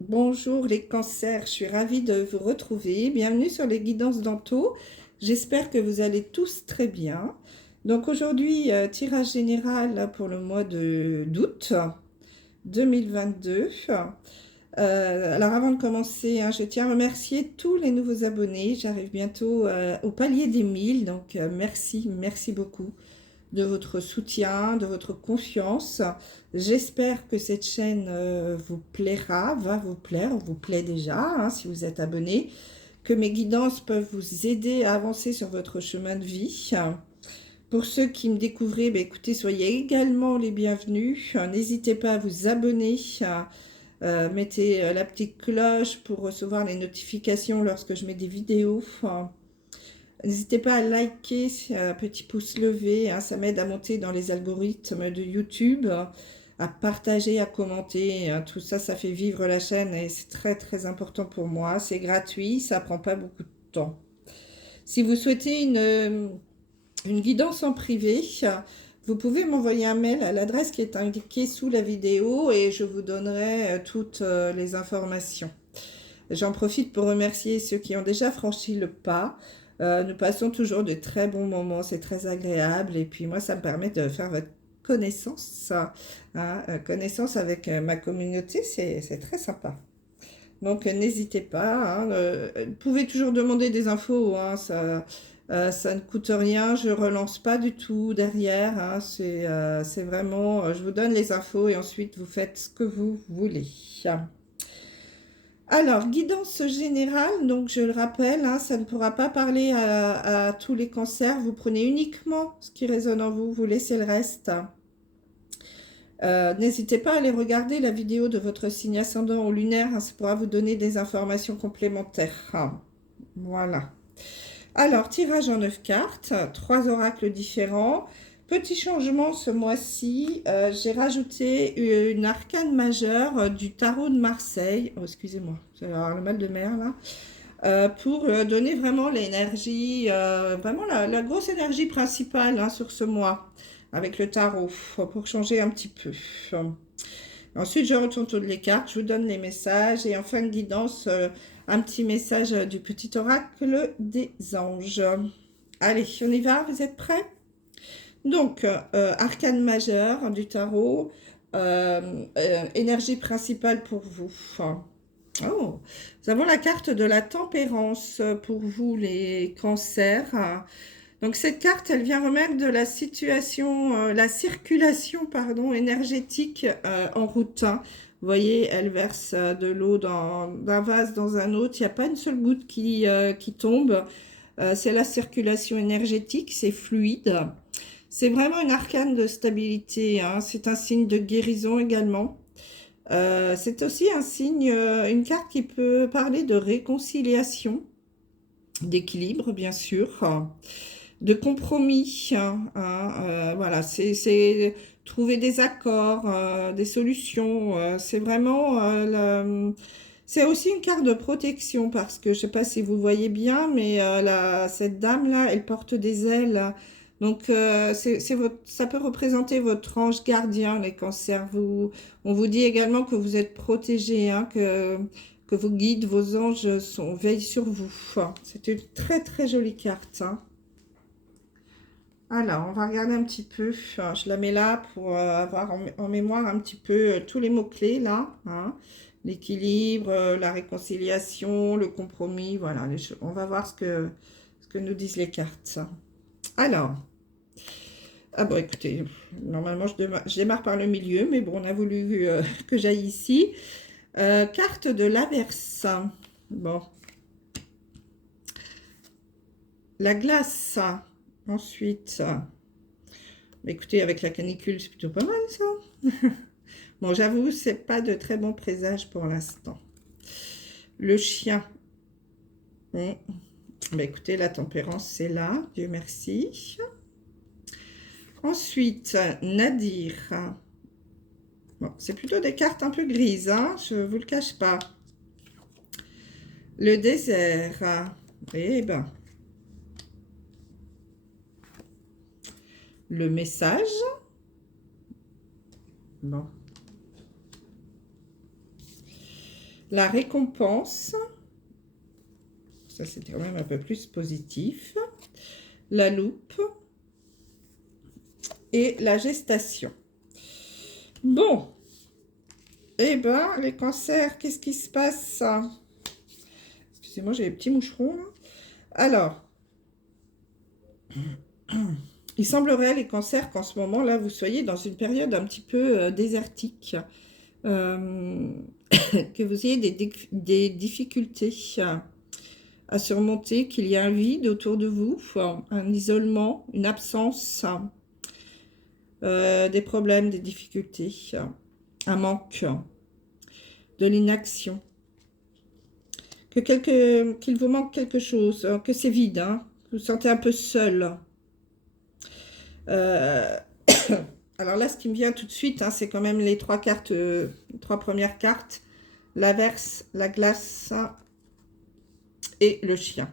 Bonjour les cancers, je suis ravie de vous retrouver. Bienvenue sur les guidances d'Anto. J'espère que vous allez tous très bien. Donc aujourd'hui, tirage général là, pour le mois d'août 2022. Alors avant de commencer, je tiens à remercier tous les nouveaux abonnés. J'arrive bientôt au palier des 1000, donc merci beaucoup de votre soutien, de votre confiance. J'espère que cette chaîne vous plaira, va vous plaire, vous plaît déjà si vous êtes abonné, que mes guidances peuvent vous aider à avancer sur votre chemin de vie. Pour ceux qui me découvrent, écoutez, soyez également les bienvenus. N'hésitez pas à vous abonner, mettez la petite cloche pour recevoir les notifications lorsque je mets des vidéos. N'hésitez pas à liker, petit pouce levé, ça m'aide à monter dans les algorithmes de YouTube, à partager, à commenter, tout ça, ça fait vivre la chaîne et c'est très important pour moi. C'est gratuit, ça prend pas beaucoup de temps. Si vous souhaitez une guidance en privé, vous pouvez m'envoyer un mail à l'adresse qui est indiquée sous la vidéo et je vous donnerai toutes les informations. J'en profite pour remercier ceux qui ont déjà franchi le pas. Nous passons toujours de très bons moments, c'est très agréable. Et puis moi, ça me permet de faire votre connaissance, connaissance avec ma communauté, c'est très sympa. Donc n'hésitez pas, vous pouvez toujours demander des infos, ça ne coûte rien, je relance pas du tout derrière, c'est vraiment, je vous donne les infos et ensuite vous faites ce que vous voulez. Alors, guidance générale, donc je le rappelle, ça ne pourra pas parler à tous les cancers. Vous prenez uniquement ce qui résonne en vous, vous laissez le reste. N'hésitez pas à aller regarder la vidéo de votre signe ascendant ou lunaire, ça pourra vous donner des informations complémentaires. Voilà. Alors, tirage en 9 cartes, 3 oracles différents. Petit changement ce mois-ci, j'ai rajouté une arcane majeure du tarot de Marseille. Oh, excusez-moi, j'ai le mal de mer là. Pour donner vraiment l'énergie, vraiment la grosse énergie principale sur ce mois avec le tarot, pour changer un petit peu. Ensuite, je retourne toutes les cartes, je vous donne les messages et en fin de guidance, un petit message du petit oracle des anges. Allez, on y va, vous êtes prêts? Donc, arcane majeur du tarot, énergie principale pour vous. Oh, nous avons la carte de la tempérance pour vous, les cancers. Donc, cette carte, elle vient remettre de la situation, la circulation, pardon, énergétique en route. Vous voyez, elle verse de l'eau d'un vase dans un autre. Il n'y a pas une seule goutte qui tombe. C'est la circulation énergétique, c'est fluide. C'est vraiment une arcane de stabilité. C'est un signe de guérison également. C'est aussi un signe, une carte qui peut parler de réconciliation, d'équilibre, bien sûr, de compromis. Voilà, c'est trouver des accords, des solutions. C'est vraiment c'est aussi une carte de protection parce que je ne sais pas si vous voyez bien, mais cette dame-là, elle porte des ailes. Donc, ça peut représenter votre ange gardien, les cancers. On vous dit également que vous êtes protégés, que vos guides, vos anges veillent sur vous. C'est une très jolie carte. Alors, on va regarder un petit peu. Je la mets là pour avoir en mémoire un petit peu tous les mots-clés là. L'équilibre, la réconciliation, le compromis. Voilà, on va voir ce que nous disent les cartes. Alors, ah bon, écoutez, normalement je démarre par le milieu, mais bon, on a voulu que j'aille ici. Carte de l'averse. Bon. La glace. Ensuite, écoutez, avec la canicule, c'est plutôt pas mal ça. Bon, j'avoue, c'est pas de très bon présage pour l'instant. Le chien. Écoutez, la tempérance, c'est là. Dieu merci. Ensuite, Nadir. Bon, c'est plutôt des cartes un peu grises, je vous le cache pas. Le désert. Eh ben. Le message. Bon. la récompense, ça c'était quand même un peu plus positif, la loupe et la gestation. Bon, eh ben les cancers, qu'est-ce qui se passe? Excusez-moi, j'ai des petits moucherons là. Alors, il semblerait, les cancers, qu'en ce moment là, vous soyez dans une période un petit peu désertique, que vous ayez des difficultés à surmonter, qu'il y a un vide autour de vous, un isolement, une absence, des problèmes, des difficultés, un manque, de l'inaction, qu'il vous manque quelque chose, que c'est vide, hein, vous vous sentez un peu seul. Alors là, ce qui me vient tout de suite, hein, c'est quand même les trois cartes, les trois premières cartes, l'averse, la glace et le chien.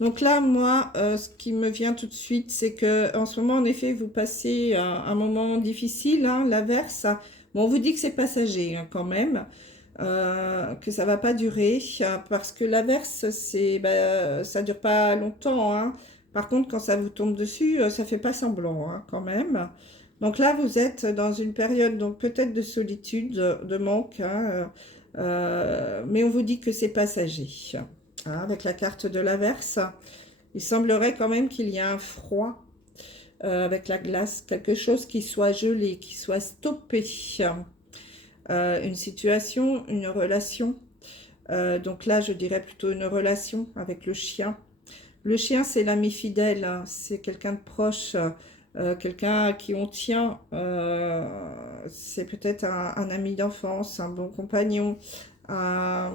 Donc là, moi, ce qui me vient tout de suite, c'est que en ce moment, en effet, vous passez un moment difficile, hein, l'averse. Bon, on vous dit que c'est passager, hein, quand même, que ça va pas durer, parce que l'averse, ça dure pas longtemps, hein. Par contre, quand ça vous tombe dessus, ça fait pas semblant, hein, quand même. Donc là, vous êtes dans une période, donc peut-être de solitude, de manque, hein, mais on vous dit que c'est passager. Hein, avec la carte de l'averse, il semblerait quand même qu'il y a un froid avec la glace, quelque chose qui soit gelé, qui soit stoppé. Une situation, une relation. Donc là, je dirais plutôt une relation avec le chien. Le chien, c'est l'ami fidèle, hein, c'est quelqu'un de proche, quelqu'un à qui on tient. C'est peut-être un ami d'enfance, un bon compagnon, un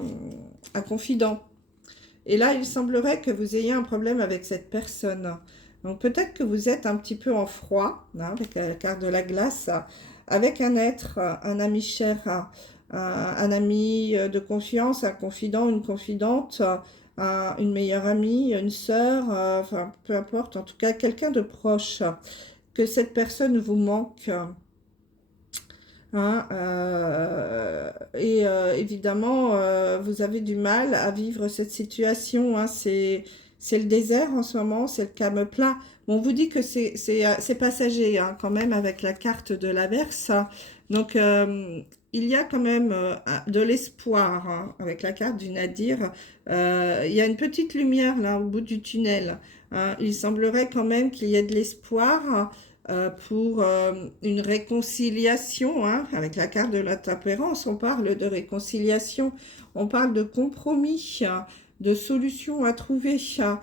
confident. Et là, il semblerait que vous ayez un problème avec cette personne. Donc peut-être que vous êtes un petit peu en froid, hein, avec la carte de la glace, avec un être, un ami cher, un ami de confiance, un confident, une confidente, une meilleure amie, une sœur, enfin peu importe, en tout cas quelqu'un de proche, que cette personne vous manque. Hein, évidemment, vous avez du mal à vivre cette situation. Hein, c'est le désert en ce moment, c'est le calme plat. Bon, on vous dit que c'est passager, hein, quand même, avec la carte de l'averse. Donc, il y a quand même de l'espoir, hein, avec la carte du Nadir. Il y a une petite lumière là au bout du tunnel. Hein. Il semblerait quand même qu'il y ait de l'espoir. Pour une réconciliation, hein, avec la carte de la tempérance, on parle de réconciliation, on parle de compromis, hein, de solutions à trouver. Hein.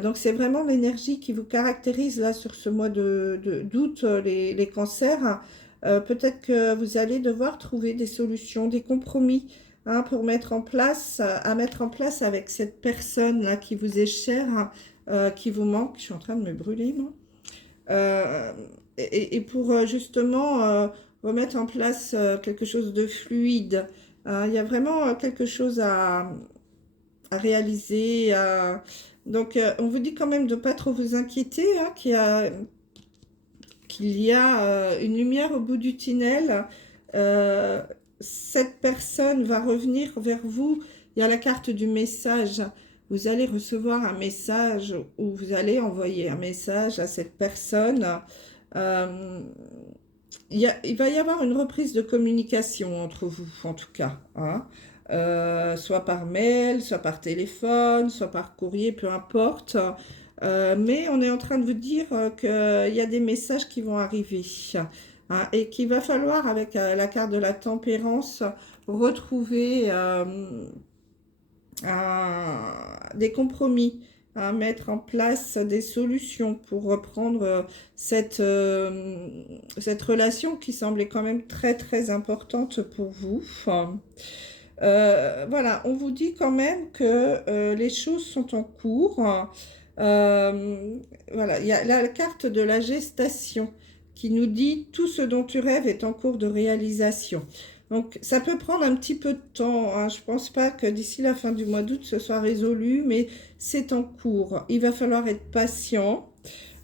Donc c'est vraiment l'énergie qui vous caractérise là sur ce mois d'août, les cancers. Peut-être que vous allez devoir trouver des solutions, des compromis, hein, pour mettre en place, à mettre en place avec cette personne là qui vous est chère, qui vous manque. Je suis en train de me brûler, moi. Et pour justement remettre en place quelque chose de fluide. Il y a vraiment quelque chose à réaliser. Donc, on vous dit quand même de ne pas trop vous inquiéter, hein, qu'il y a une lumière au bout du tunnel. Cette personne va revenir vers vous. Il y a la carte du message. Vous allez recevoir un message ou vous allez envoyer un message à cette personne. Il va y avoir une reprise de communication entre vous, en tout cas. Hein. Soit par mail, soit par téléphone, soit par courrier, peu importe. Mais on est en train de vous dire qu'il y a des messages qui vont arriver. Hein, et qu'il va falloir, avec la carte de la tempérance, retrouver des compromis, à mettre en place des solutions pour reprendre cette relation qui semblait quand même très très importante pour vous. Voilà, on vous dit quand même que les choses sont en cours. Voilà, il y a la carte de la gestation qui nous dit « Tout ce dont tu rêves est en cours de réalisation ». Donc, ça peut prendre un petit peu de temps. Hein. Je ne pense pas que d'ici la fin du mois d'août, ce soit résolu, mais c'est en cours. Il va falloir être patient.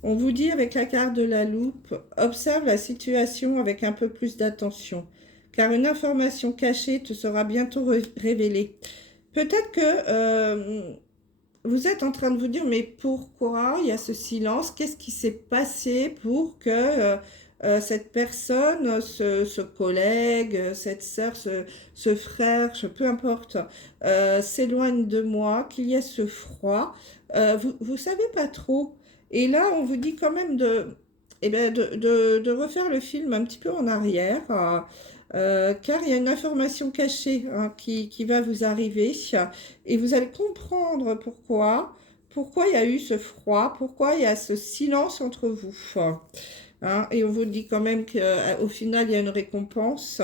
On vous dit avec la carte de la loupe, observe la situation avec un peu plus d'attention. car une information cachée te sera bientôt révélée. Peut-être que vous êtes en train de vous dire, mais pourquoi il y a ce silence? Qu'est-ce qui s'est passé pour que cette personne, ce collègue, cette sœur, ce frère, peu importe, s'éloigne de moi, qu'il y ait ce froid? Vous ne savez pas trop. Et là, on vous dit quand même eh ben de refaire le film un petit peu en arrière, car il y a une information cachée hein, qui va vous arriver et vous allez comprendre pourquoi il y a eu ce froid, pourquoi il y a ce silence entre vous. Hein, et on vous dit quand même qu'au final, il y a une récompense.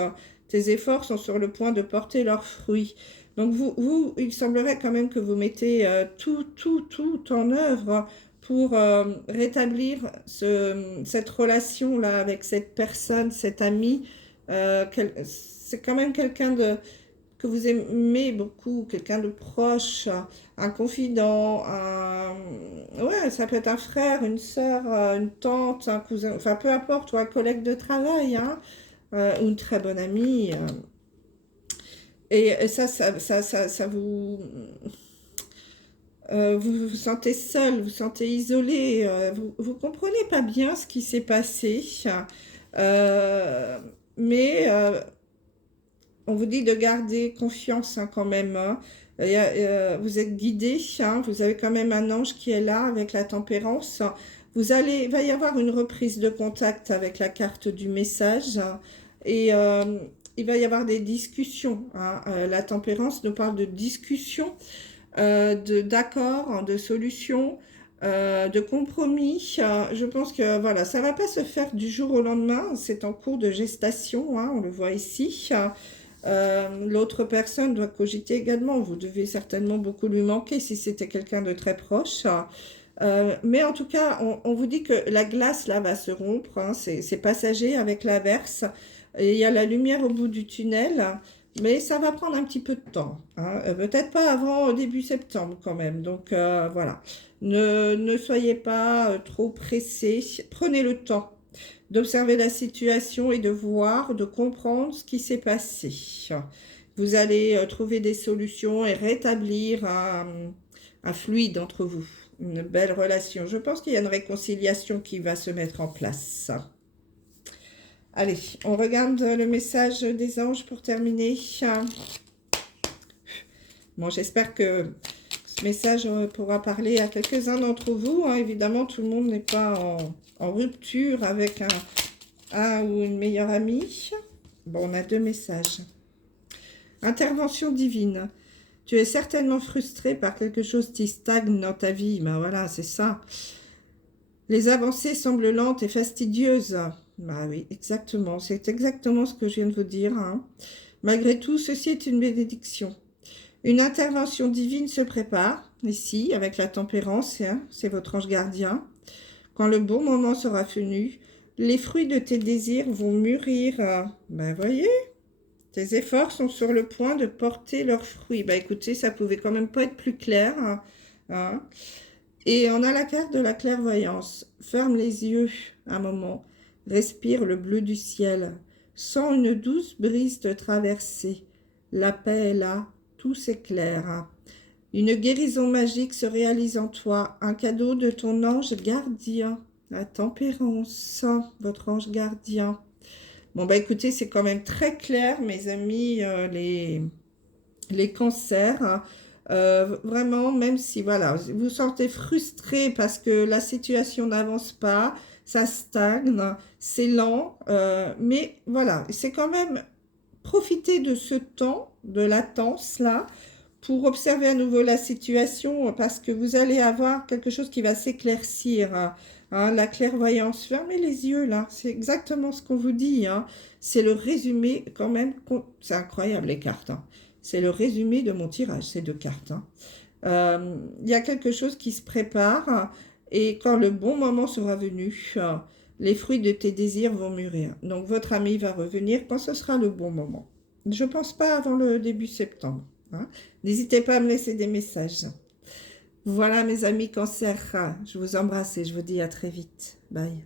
Tes efforts sont sur le point de porter leurs fruits. Donc, il semblerait quand même que vous mettez tout en œuvre pour rétablir cette relation-là avec cette personne, cet ami. C'est quand même quelqu'un que vous aimez beaucoup, quelqu'un de proche, un confident, ouais, ça peut être un frère, une sœur, une tante, un cousin, enfin peu importe, ou un collègue de travail, hein, ou une très bonne amie. Et ça vous, vous vous sentez seul, vous vous sentez isolé, vous comprenez pas bien ce qui s'est passé, euh, mais on vous dit de garder confiance hein, quand même. Hein. Vous êtes guidé, hein, vous avez quand même un ange qui est là avec la tempérance. Il va y avoir une reprise de contact avec la carte du message hein, et il va y avoir des discussions. Hein. La tempérance nous parle de discussions, d'accords, hein, de solutions. De compromis, je pense que voilà, ça va pas se faire du jour au lendemain, c'est en cours de gestation, hein, on le voit ici. L'autre personne doit cogiter également. Vous devez certainement beaucoup lui manquer si c'était quelqu'un de très proche. Mais en tout cas, on vous dit que la glace là va se rompre. Hein, c'est passager avec l'averse. Et il y a la lumière au bout du tunnel. Mais ça va prendre un petit peu de temps. Hein, peut-être pas avant début septembre quand même. Donc voilà. Ne soyez pas trop pressés. Prenez le temps d'observer la situation et de voir, de comprendre ce qui s'est passé. Vous allez trouver des solutions et rétablir un fluide entre vous, une belle relation. Je pense qu'il y a une réconciliation qui va se mettre en place. Allez, on regarde le message des anges pour terminer. Bon, j'espère que ce message pourra parler à quelques-uns d'entre vous. Hein. Évidemment, tout le monde n'est pas en rupture avec un ou une meilleure amie. Bon, on a 2 messages. Intervention divine. Tu es certainement frustré par quelque chose qui stagne dans ta vie. Ben voilà, c'est ça. Les avancées semblent lentes et fastidieuses. Bah oui, exactement. C'est exactement ce que je viens de vous dire. Hein. Malgré tout, ceci est une bénédiction. Une intervention divine se prépare, ici, avec la tempérance. Hein, c'est votre ange gardien. Quand le bon moment sera venu, les fruits de tes désirs vont mûrir. Ben voyez, tes efforts sont sur le point de porter leurs fruits. Ben écoutez, ça pouvait quand même pas être plus clair. Hein. Et on a la carte de la clairvoyance. Ferme les yeux un moment. Respire le bleu du ciel. Sens une douce brise te traverser. La paix est là, tout s'éclaire. Une guérison magique se réalise en toi, un cadeau de ton ange gardien, la tempérance, votre ange gardien. Bon, bah écoutez, c'est quand même très clair, mes amis, les cancers. Vraiment, même si, voilà, vous vous sentez frustré parce que la situation n'avance pas, ça stagne, c'est lent, mais voilà, c'est quand même profiter de ce temps de latence-là, pour observer à nouveau la situation, parce que vous allez avoir quelque chose qui va s'éclaircir. Hein, la clairvoyance, fermez les yeux là, c'est exactement ce qu'on vous dit. Hein. C'est le résumé quand même, c'est incroyable les cartes. Hein. C'est le résumé de mon tirage, ces 2 cartes. Hein. Y a quelque chose qui se prépare et quand le bon moment sera venu, les fruits de tes désirs vont mûrir. Donc votre ami va revenir quand ce sera le bon moment. Je ne pense pas avant le début septembre. Hein. N'hésitez pas à me laisser des messages. Voilà mes amis cancer, je vous embrasse et je vous dis à très vite. Bye.